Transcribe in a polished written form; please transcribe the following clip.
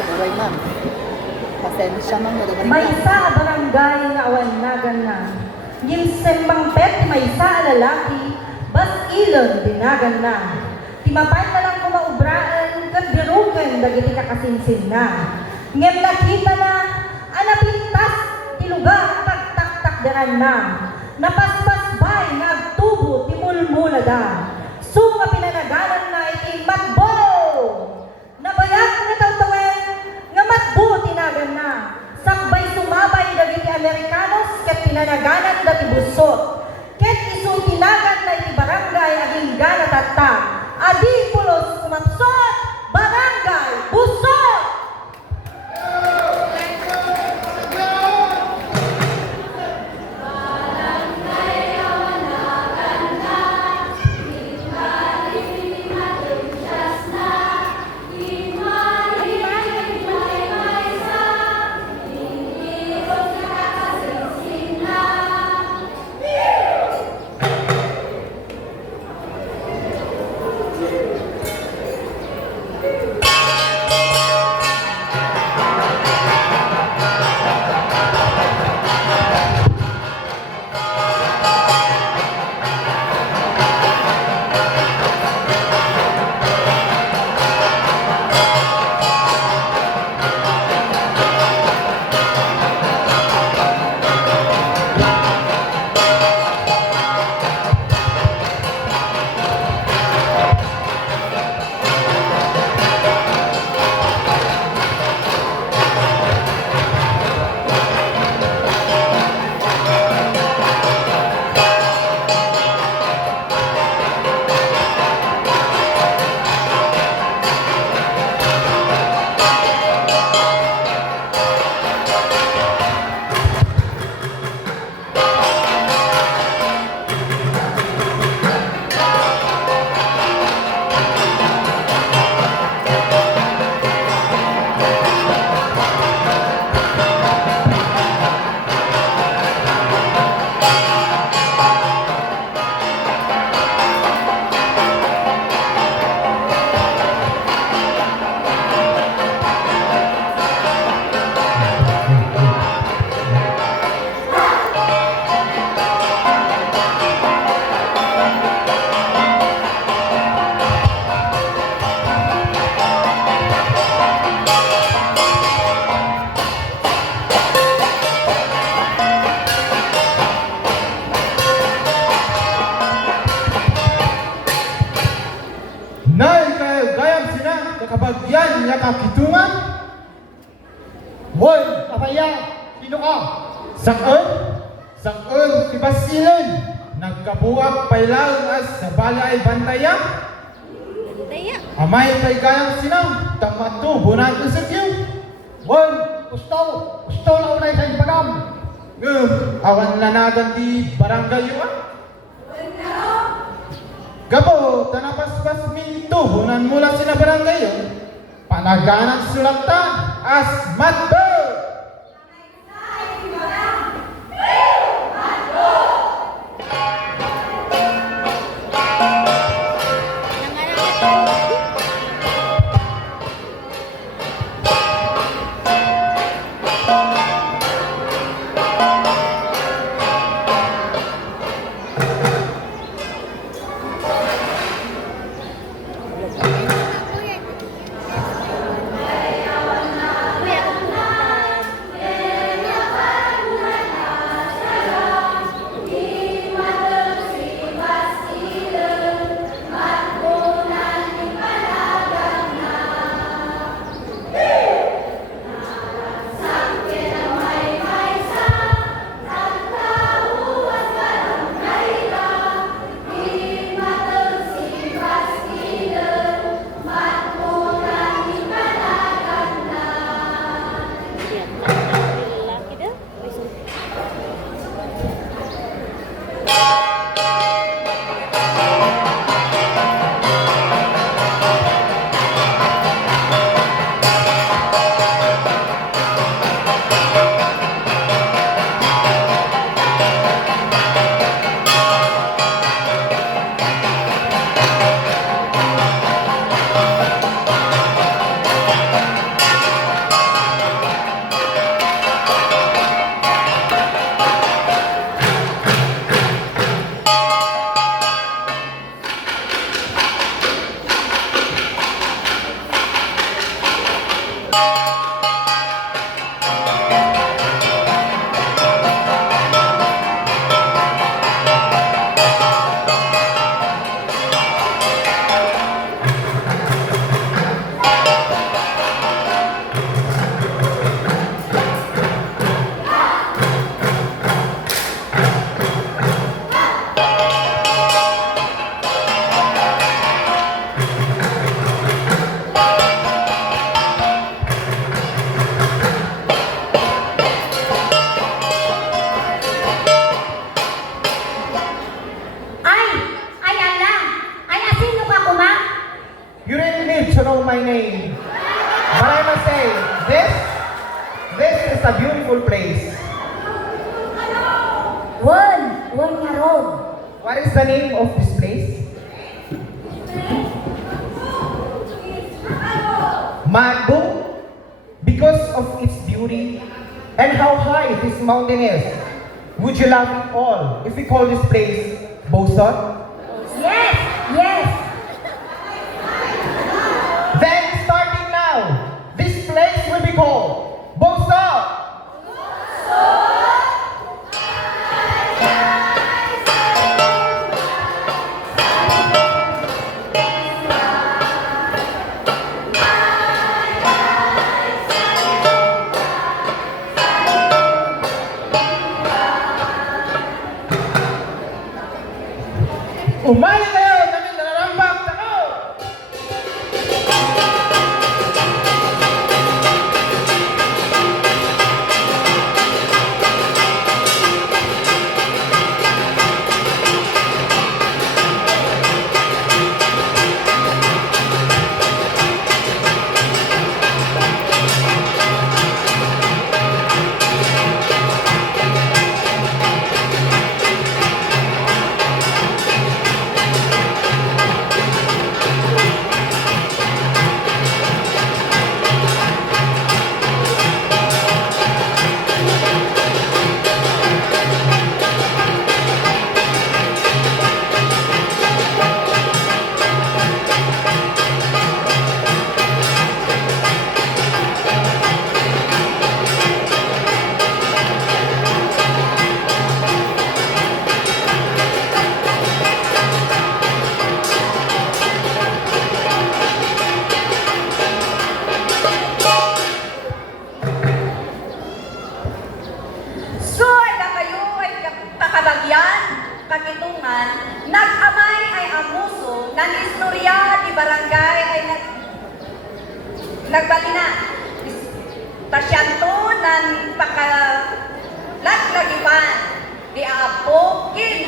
buray ma'am. Pasensya ma'am, madagaling May isa a barangay nga awan nagan na. Ginsembang pet may isa a lalaki, bas ilon dinagan na. Timapay na lang kumaubraan, kadbirugan dagiti kakasinsin na. Ngem nakita na, anapintas, tiluga, pagtaktakdaran na. Napaspasbay, nagtubo, timulmula da. Sunga pinanagalan na iti matbo. Nabayag nga tawtawen, nga matbo tinagan na. Sakbay sumabay dagiti Amerikanos, ket pinanaganan dati busot. Ket isu tinagan na iti barangay aging gana tatta. Adi pulos kumapsot, barangay, busot! Kabagyan niya kakitungan? Woy, apaya, sino ka? Sakon? Sakon, si Basilon. Nagkabuak pailang as sa balay bantaya? Bantaya? Amay kay gayang sinang, tamatu, bunan ko sa tiyo. Woy, gusto na unay sa ibagam. Awan lanagan di barangay yun ah. Gabo, tanapaspas minto, bunan mula sina barangay yun. Panaganan sulatan, as matbo! know my name. But I must say, this is a beautiful place. Juan Yarog. What is the name of this place? Magbo, because of its beauty and how high this mountain is. Would you love it all if we call this place Boson? Yes, yes. Then starting now, this place will be called Boson. Umali kayo! Kami nararambak! Tako! So, na kayo ay pakabagyan, kagitungan, nag-amay ay amuso, ng istorya di barangay ay nagbalina. Tasyanto ng pakalaglagipan, di aapokin